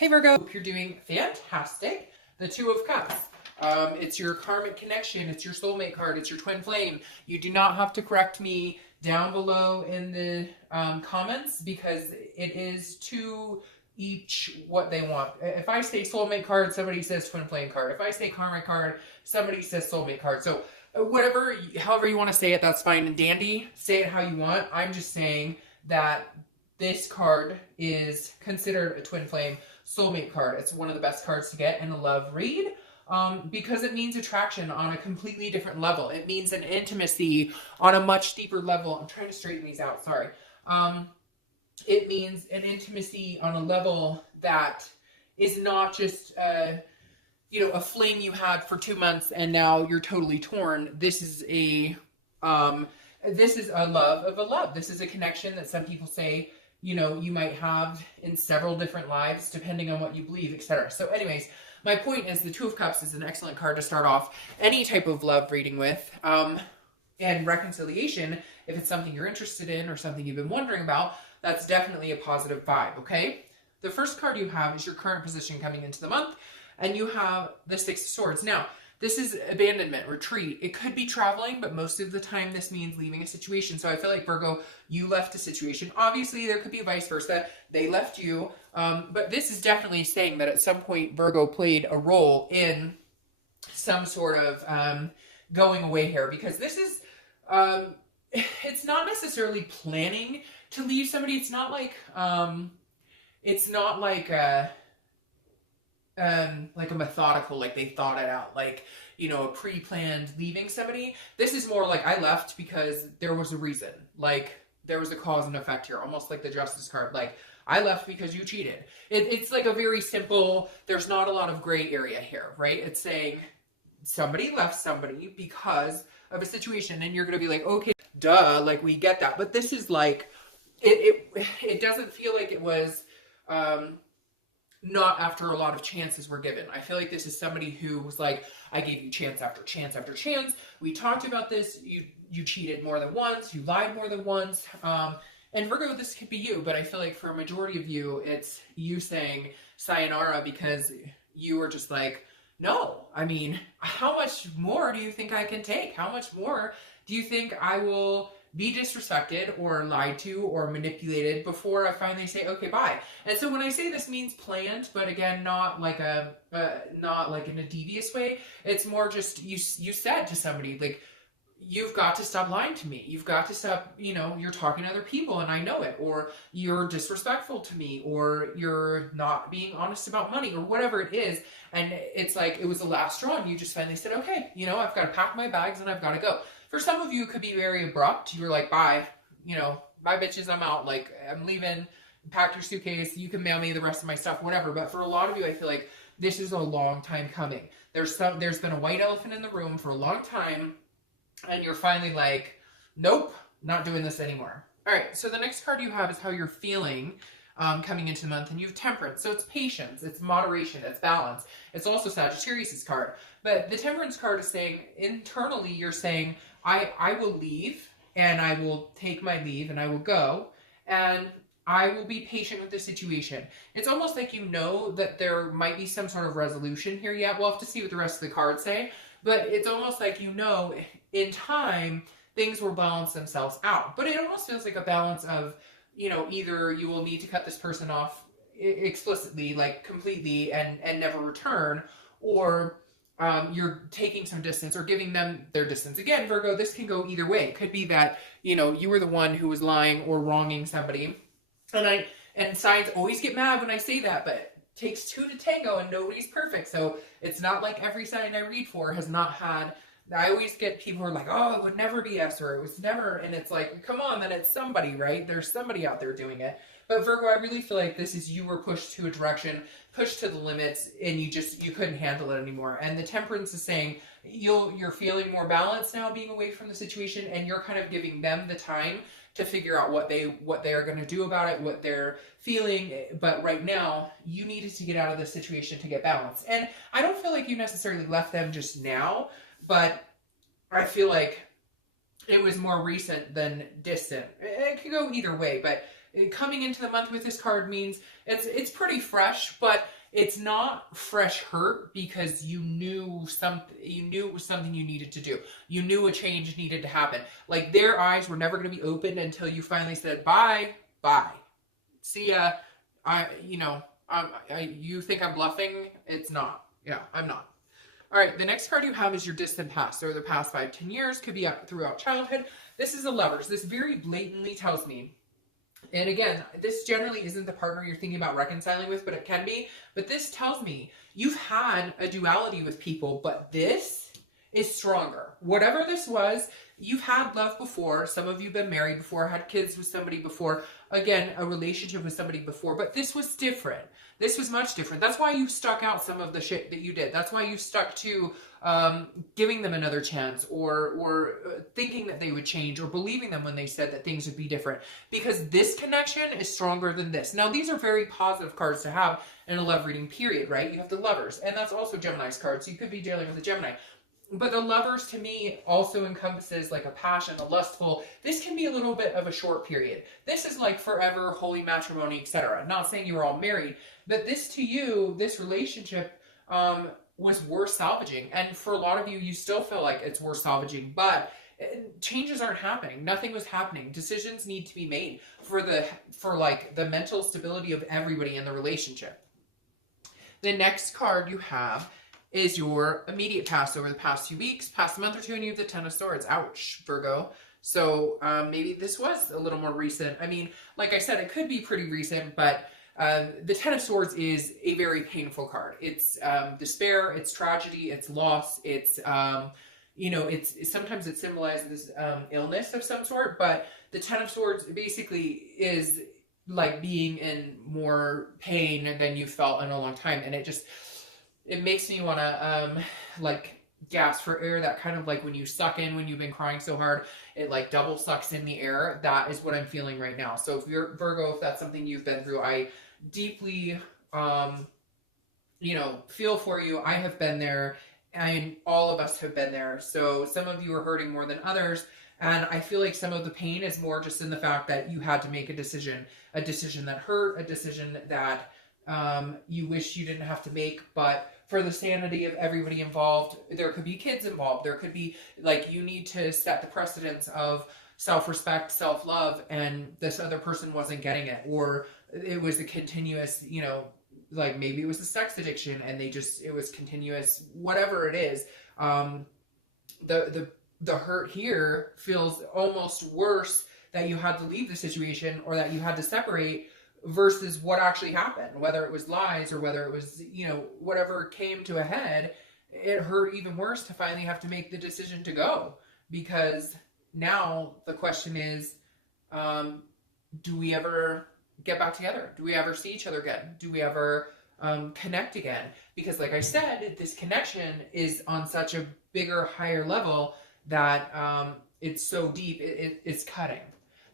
Hey Virgo, hope you're doing fantastic. The Two of Cups. It's your karmic connection. It's your soulmate card. It's your twin flame. You do not have to correct me down below in the comments because it is to each what they want. If I say soulmate card, somebody says twin flame card. If I say karmic card, somebody says soulmate card. So whatever, however you want to say it, that's fine and dandy. Say it how you want. I'm just saying that this card is considered a twin flame soulmate card. It's one of the best cards to get in a love read because it means attraction on a completely different level. It means an intimacy on a much deeper level. I'm trying to straighten these out, sorry. It means an intimacy on a level that is not just, a fling you had for 2 months and now you're totally torn. This is a love of a love. This is a connection that some people say, you might have in several different lives, depending on what you believe, etc. So anyways, my point is the Two of Cups is an excellent card to start off any type of love reading with. And reconciliation, if it's something you're interested in or something you've been wondering about, that's definitely a positive vibe, okay? The first card you have is your current position coming into the month, and you have the Six of Swords. Now, this is abandonment, retreat. It could be traveling, but most of the time this means leaving a situation. So I feel like, Virgo, you left a situation. Obviously, there could be vice versa. They left you. But this is definitely saying that at some point, Virgo played a role in some sort of going away here. Because this is, it's not necessarily planning to leave somebody. It's not like a methodical, like they thought it out, like, a pre-planned leaving somebody. This is more like I left because there was a reason, like there was a cause and effect here, almost like the Justice card. Like, I left because you cheated. It's like a very simple, there's not a lot of gray area here, right? It's saying somebody left somebody because of a situation, and you're going to be like, okay, duh, like we get that. But this is like, it doesn't feel like it was, not after a lot of chances were given. I feel like this is somebody who was like, I gave you chance after chance after chance. We talked about this. You cheated more than once. You lied more than once. And Virgo, this could be you, but I feel like for a majority of you, it's you saying sayonara because you were just like, no, I mean, how much more do you think I can take? How much more do you think I will be disrespected or lied to or manipulated before I finally say, okay, bye? And so when I say this means planned, but again, not like not like in a devious way, it's more just you said to somebody, like, you've got to stop lying to me. You've got to stop, you're talking to other people and I know it, or you're disrespectful to me, or you're not being honest about money, or whatever it is. And it's like, it was the last straw and you just finally said, okay, I've got to pack my bags and I've got to go. For some of you, it could be very abrupt. You were like, bye, bye bitches, I'm out. Like, I'm leaving, pack your suitcase, you can mail me the rest of my stuff, whatever. But for a lot of you, I feel like this is a long time coming. There's been a white elephant in the room for a long time, and you're finally like, nope, not doing this anymore. All right, so the next card you have is how you're feeling coming into the month, and you have Temperance. So it's patience, it's moderation, it's balance. It's also Sagittarius' card. But the Temperance card is saying, internally, you're saying, I will leave, and I will take my leave, and I will go, and I will be patient with the situation. It's almost like that there might be some sort of resolution here yet. We'll have to see what the rest of the cards say, but it's almost like in time, things will balance themselves out. But it almost feels like a balance of, either you will need to cut this person off explicitly, like completely, and never return, or you're taking some distance or giving them their distance. Again, Virgo, this can go either way. It could be that, you were the one who was lying or wronging somebody. And signs always get mad when I say that, but it takes two to tango and nobody's perfect. So it's not like every sign I read for has not had, I always get people who are like, oh, it would never be us, or it was never, and it's like, come on, then it's somebody, right? There's somebody out there doing it. But Virgo, I really feel like this is you were pushed to a direction, pushed to the limits, and you couldn't handle it anymore. And the Temperance is saying you're feeling more balanced now being away from the situation, and you're kind of giving them the time to figure out what they are going to do about it, what they're feeling. But right now, you needed to get out of this situation to get balanced. And I don't feel like you necessarily left them just now, but I feel like it was more recent than distant. It could go either way, but coming into the month with this card means it's pretty fresh, but it's not fresh hurt because you knew something, it was something you needed to do. You knew a change needed to happen. Like, their eyes were never going to be opened until you finally said, bye, bye. See ya. You think I'm bluffing? It's not. Yeah, I'm not. All right, the next card you have is your distant past, or the past 5-10 years, could be throughout childhood. This is a Lovers. This very blatantly tells me, and again, this generally isn't the partner you're thinking about reconciling with, but it can be. But this tells me you've had a duality with people, but this is stronger. Whatever this was, you've had love before. Some of you have been married before, had kids with somebody before. Again, a relationship with somebody before. But this was different. This was much different. That's why you stuck out some of the shit that you did. That's why you stuck to giving them another chance, or thinking that they would change, or believing them when they said that things would be different. Because this connection is stronger than this. Now, these are very positive cards to have in a love reading period, right? You have the Lovers, and that's also Gemini's card, so you could be dealing with a Gemini. But the Lovers, to me, also encompasses like a passion, a lustful. This can be a little bit of a short period. This is like forever, holy matrimony, etc. Not saying you were all married, but this to you, this relationship was worth salvaging. And for a lot of you, you still feel like it's worth salvaging, but changes aren't happening. Nothing was happening. Decisions need to be made for the mental stability of everybody in the relationship. The next card you have is your immediate past over the past few weeks, past a month or two, and you have the Ten of Swords. Ouch, Virgo. So maybe this was a little more recent. I mean, like I said, it could be pretty recent, but the Ten of Swords is a very painful card. It's despair, it's tragedy, it's loss, it's, sometimes it symbolizes illness of some sort, but the Ten of Swords basically is like being in more pain than you felt in a long time, and it makes me want to, gasp for air. That kind of like when you suck in, when you've been crying so hard, it like double sucks in the air. That is what I'm feeling right now. So if you're Virgo, if that's something you've been through, I deeply, feel for you. I have been there, and all of us have been there. So some of you are hurting more than others. And I feel like some of the pain is more just in the fact that you had to make a decision that hurt, a decision that you wish you didn't have to make, but for the sanity of everybody involved, there could be kids involved, there could be, like, you need to set the precedence of self-respect, self-love, and this other person wasn't getting it, or it was a continuous, like maybe it was a sex addiction and it was continuous, whatever it is. The hurt here feels almost worse that you had to leave the situation, or that you had to separate, versus what actually happened, whether it was lies or whether it was, whatever came to a head. It hurt even worse to finally have to make the decision to go, because now the question is, do we ever get back together? Do we ever see each other again? Do we ever connect again? Because like I said, this connection is on such a bigger, higher level that it's so deep, it's cutting.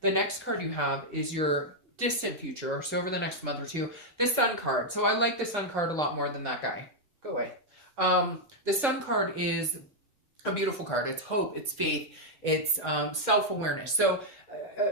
The next card you have is your distant future, so over the next month or two, the Sun card. So I like the Sun card a lot more than that guy. Go away. The Sun card is a beautiful card. It's hope, it's faith, it's self-awareness. So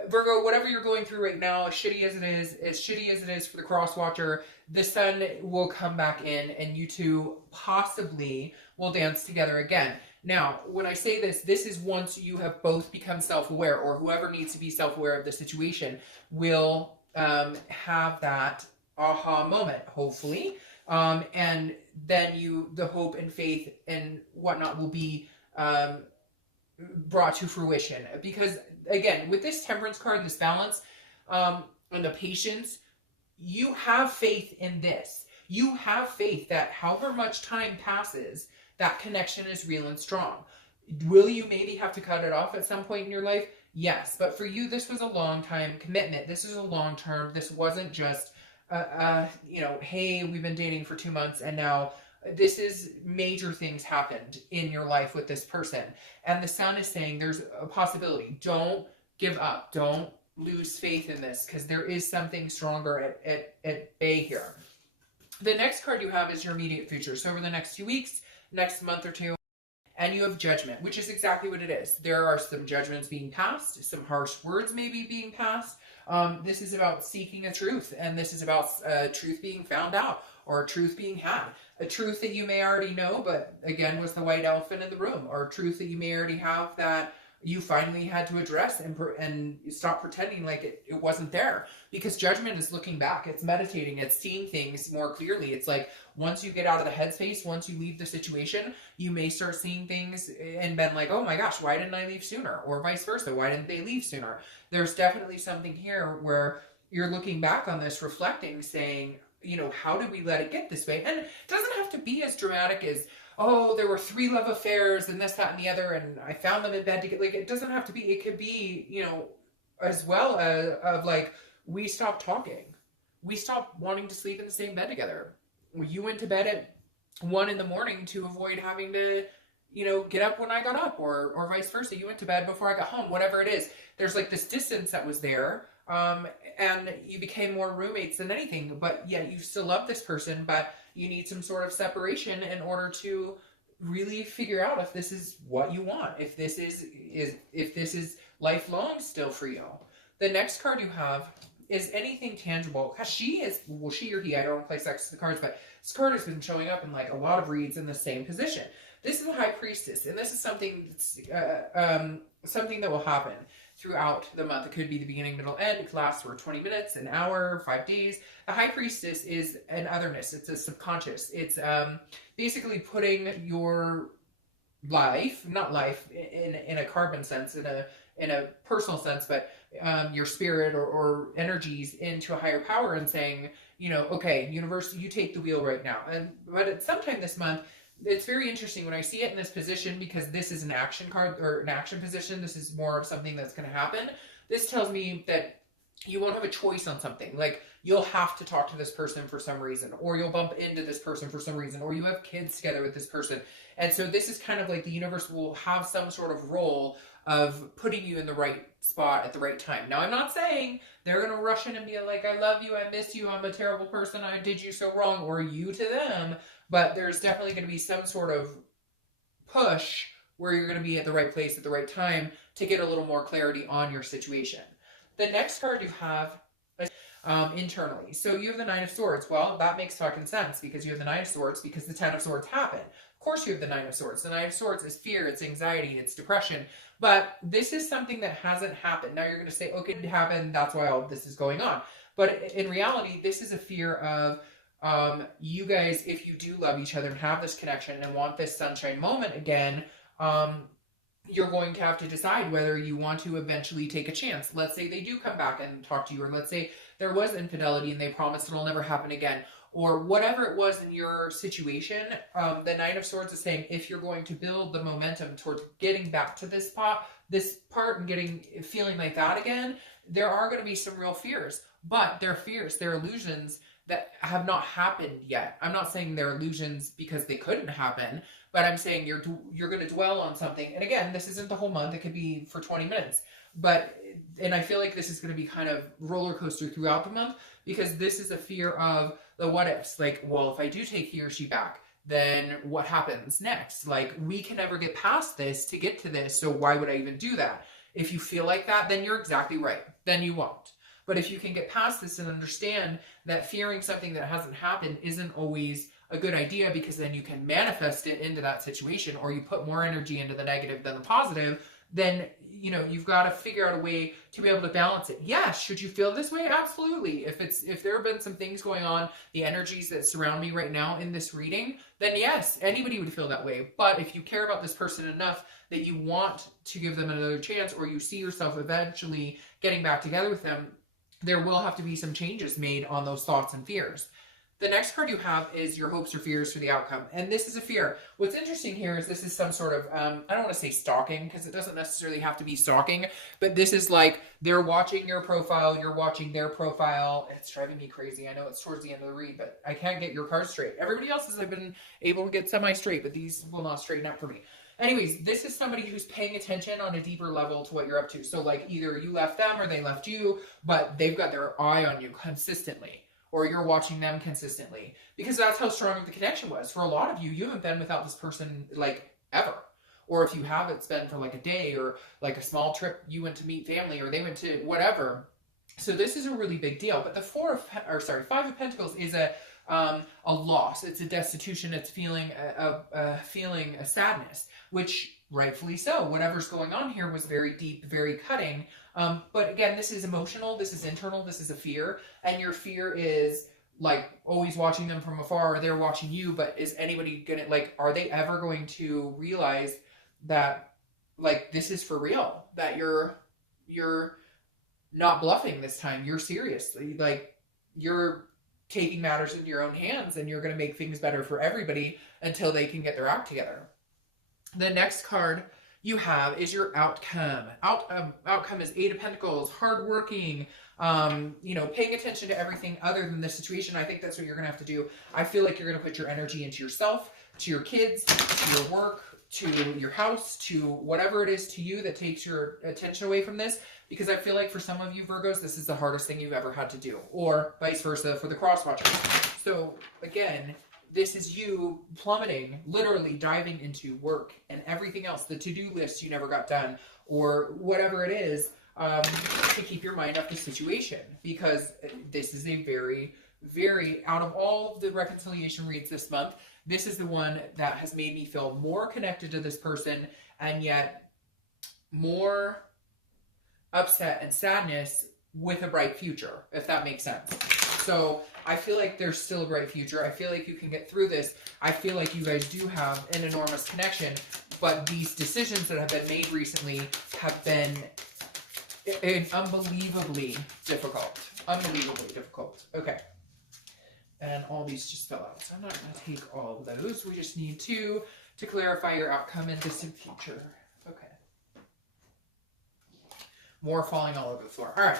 Virgo, whatever you're going through right now, as shitty as it is for the cross watcher, the Sun will come back in, and you two possibly will dance together again. Now, when I say this is once you have both become self-aware, or whoever needs to be self-aware of the situation will have that aha moment, hopefully. And then the hope and faith and whatnot will be brought to fruition. Because, again, with this Temperance card, this balance, and the patience, you have faith in this. You have faith that however much time passes, that connection is real and strong. Will you maybe have to cut it off at some point in your life? Yes. But for you, this was a long time commitment. This is a long term. This wasn't just, hey, we've been dating for 2 months and now this is major things happened in your life with this person. And the Sun is saying there's a possibility. Don't give up. Don't lose faith in this, because there is something stronger at bay here. The next card you have is your immediate future. So over the next few weeks, next month or two, and you have Judgment, which is exactly what it is. There are some judgments being passed, some harsh words maybe being passed, This is about seeking a truth, and this is about truth being found out, or truth being had. A truth that you may already know, but again was the white elephant in the room, or a truth that you may already have that you finally had to address and stop pretending like it wasn't there. Because judgment is looking back, it's meditating, it's seeing things more clearly. It's like once you get out of the headspace, once you leave the situation, you may start seeing things and been like, oh my gosh, why didn't I leave sooner? Or vice versa, why didn't they leave sooner? There's definitely something here where you're looking back on this, reflecting, saying, you know, how did we let it get this way? And it doesn't have to be as dramatic as, oh, there were 3 love affairs and this, that, and the other, and I found them in bed together. Like, it doesn't have to be. It could be, you know, as well as of like, we stopped talking. We stopped wanting to sleep in the same bed together. You went to bed at 1 in the morning to avoid having to, you know, get up when I got up, or vice versa. You went to bed before I got home, whatever it is. There's like this distance that was there. And you became more roommates than anything, but yet you still love this person, but you need some sort of separation in order to really figure out if this is what you want, if this is lifelong still for you. The next card you have is anything tangible, because she or he, I don't play sex with the cards, but this card has been showing up in like a lot of reads in the same position. This is a high priestess, and this is something that's, something that will happen throughout the month. It could be the beginning, middle, end. It could last for 20 minutes, an hour, 5 days. The high priestess is an otherness. It's a subconscious. It's basically putting your life, not life in a carbon sense, in a personal sense, but your spirit or energies into a higher power and saying, you know, okay, universe, you take the wheel right now. But at some time this month, it's very interesting when I see it in this position, because this is an action card or an action position. This is more of something that's going to happen. This tells me that you won't have a choice on something. Like, you'll have to talk to this person for some reason, or you'll bump into this person for some reason, or you have kids together with this person. And so this is kind of like the universe will have some sort of role of putting you in the right spot at the right time. Now, I'm not saying they're going to rush in and be like, I love you, I miss you, I'm a terrible person, I did you so wrong, or you to them. But there's definitely going to be some sort of push where you're going to be at the right place at the right time to get a little more clarity on your situation. The next card you have is internally. So you have the 9 of Swords. Well, that makes fucking sense, because you have the 9 of Swords, because the 10 of Swords happened. Of course you have the 9 of Swords. The 9 of Swords is fear, it's anxiety, it's depression. But this is something that hasn't happened. Now you're going to say, okay, it happened, that's why all this is going on. But in reality, this is a fear of you guys, if you do love each other and have this connection and want this sunshine moment again, you're going to have to decide whether you want to eventually take a chance. Let's say they do come back and talk to you, or let's say there was infidelity and they promise it'll never happen again, or whatever it was in your situation. The 9 of Swords is saying, if you're going to build the momentum towards getting back to this part and feeling like that again, there are going to be some real fears, but they're fears, they're illusions that have not happened yet. I'm not saying they're illusions because they couldn't happen, but I'm saying you're going to dwell on something. And again, this isn't the whole month. It could be for 20 minutes. And I feel like this is going to be kind of roller coaster throughout the month, because this is a fear of the what ifs. Like, well, if I do take he or she back, then what happens next? Like, we can never get past this to get to this, so why would I even do that? If you feel like that, then you're exactly right. Then you won't. But if you can get past this and understand that fearing something that hasn't happened isn't always a good idea, because then you can manifest it into that situation, or you put more energy into the negative than the positive, then, you know, you've got to figure out a way to be able to balance it. Yes, should you feel this way? Absolutely. If there have been some things going on, the energies that surround me right now in this reading, then yes, anybody would feel that way. But if you care about this person enough that you want to give them another chance, or you see yourself eventually getting back together with them, there will have to be some changes made on those thoughts and fears. The next card you have is your hopes or fears for the outcome. And this is a fear. What's interesting here is this is some sort of, I don't want to say stalking, because it doesn't necessarily have to be stalking, but this is like they're watching your profile, you're watching their profile. It's driving me crazy. I know it's towards the end of the read, but I can't get your cards straight. Everybody else's I've been able to get semi-straight, but these will not straighten out for me. Anyways, this is somebody who's paying attention on a deeper level to what you're up to. So like either you left them or they left you, but they've got their eye on you consistently, or you're watching them consistently, because that's how strong the connection was. For a lot of you, you haven't been without this person like ever. Or if you have, it's been for like a day, or like a small trip, you went to meet family, or they went to whatever. So this is a really big deal. But the Five of Pentacles is a loss. It's a destitution. It's feeling a sadness, which rightfully so. Whatever's going on here was very deep, very cutting. But again, this is emotional. This is internal. This is a fear, and your fear is like always watching them from afar, or they're watching you. But is anybody gonna, like, are they ever going to realize that, like, this is for real? That you're not bluffing this time. You're serious. Like, you're taking matters into your own hands, and you're going to make things better for everybody until they can get their act together. The next card you have is your outcome. Outcome is Eight of Pentacles, hardworking, paying attention to everything other than the situation. I think that's what you're going to have to do. I feel like you're going to put your energy into yourself, to your kids, to your work, to your house, to whatever it is to you that takes your attention away from this. Because I feel like for some of you Virgos, this is the hardest thing you've ever had to do. Or vice versa for the cross watchers. So again, this is you plummeting, literally diving into work and everything else, the to-do list you never got done, or whatever it is, to keep your mind off the situation. Because this is a very, very, out of all of the reconciliation reads this month, this is the one that has made me feel more connected to this person, and yet more upset and sadness with a bright future, if that makes sense. So I feel like there's still a bright future. I feel like you can get through this. I feel like you guys do have an enormous connection, but these decisions that have been made recently have been unbelievably difficult. Unbelievably difficult. Okay. And all these just fell out. So I'm not going to take all of those. We just need to clarify your outcome in distant future. Okay. More falling all over the floor. All right.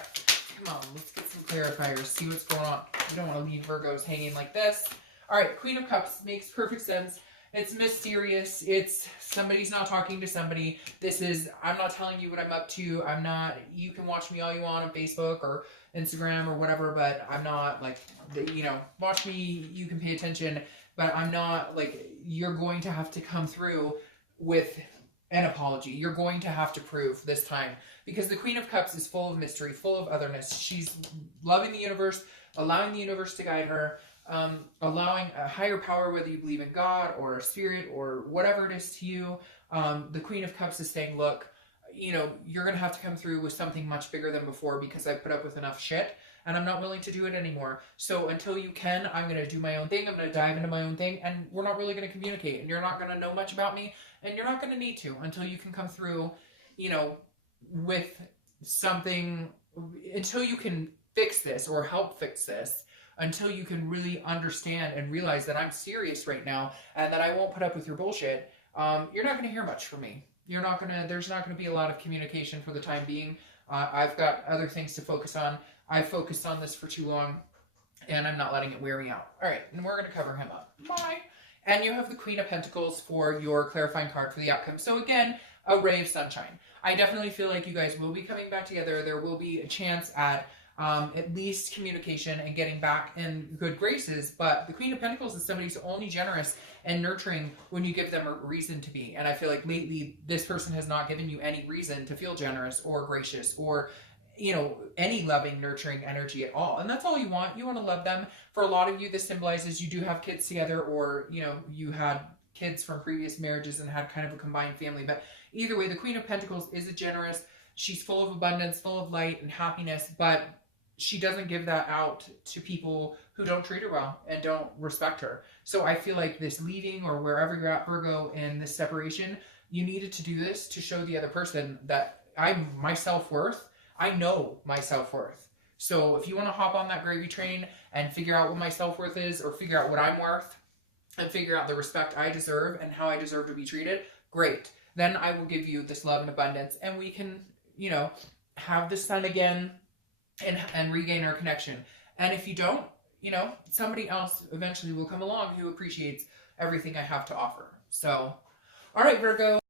Come on. Let's get some clarifiers. See what's going on. You don't want to leave Virgos hanging like this. All right. Queen of Cups makes perfect sense. It's mysterious. It's somebody's not talking to somebody. This is, I'm not telling you what I'm up to. I'm not, you can watch me all you want on Facebook or Instagram or whatever, but I'm not like, watch me, you can pay attention, but I'm not like, you're going to have to come through with an apology. You're going to have to prove this time, because the Queen of Cups is full of mystery, full of otherness. She's loving the universe, allowing the universe to guide her, allowing a higher power, whether you believe in God or spirit or whatever it is to you. The Queen of Cups is saying, look, you're going to have to come through with something much bigger than before, because I put up with enough shit and I'm not willing to do it anymore. So until you can, I'm going to do my own thing. I'm going to dive into my own thing, and we're not really going to communicate, and you're not going to know much about me, and you're not going to need to until you can come through, with something, until you can fix this or help fix this, until you can really understand and realize that I'm serious right now and that I won't put up with your bullshit. You're not going to hear much from me. There's not going to be a lot of communication for the time being. I've got other things to focus on. I've focused on this for too long, and I'm not letting it wear me out. All right, and we're going to cover him up. Bye. And you have the Queen of Pentacles for your clarifying card for the outcome. So again, a ray of sunshine. I definitely feel like you guys will be coming back together. There will be a chance at least communication and getting back in good graces. But the Queen of Pentacles is somebody who's only generous and nurturing when you give them a reason to be. And I feel like lately this person has not given you any reason to feel generous or gracious or any loving, nurturing energy at all. And that's all you want. You want to love them. For a lot of you, this symbolizes you do have kids together, or, you had kids from previous marriages and had kind of a combined family. But either way, the Queen of Pentacles is a generous. She's full of abundance, full of light and happiness, but she doesn't give that out to people who don't treat her well and don't respect her. So I feel like this leaving, or wherever you're at, Virgo, in this separation, you needed to do this to show the other person that my self-worth, I know my self-worth. So if you want to hop on that gravy train and figure out what my self-worth is, or figure out what I'm worth, and figure out the respect I deserve and how I deserve to be treated, great. Then I will give you this love and abundance, and we can, have the sun again and regain our connection. And if you don't, somebody else eventually will come along who appreciates everything I have to offer. So, all right, Virgo.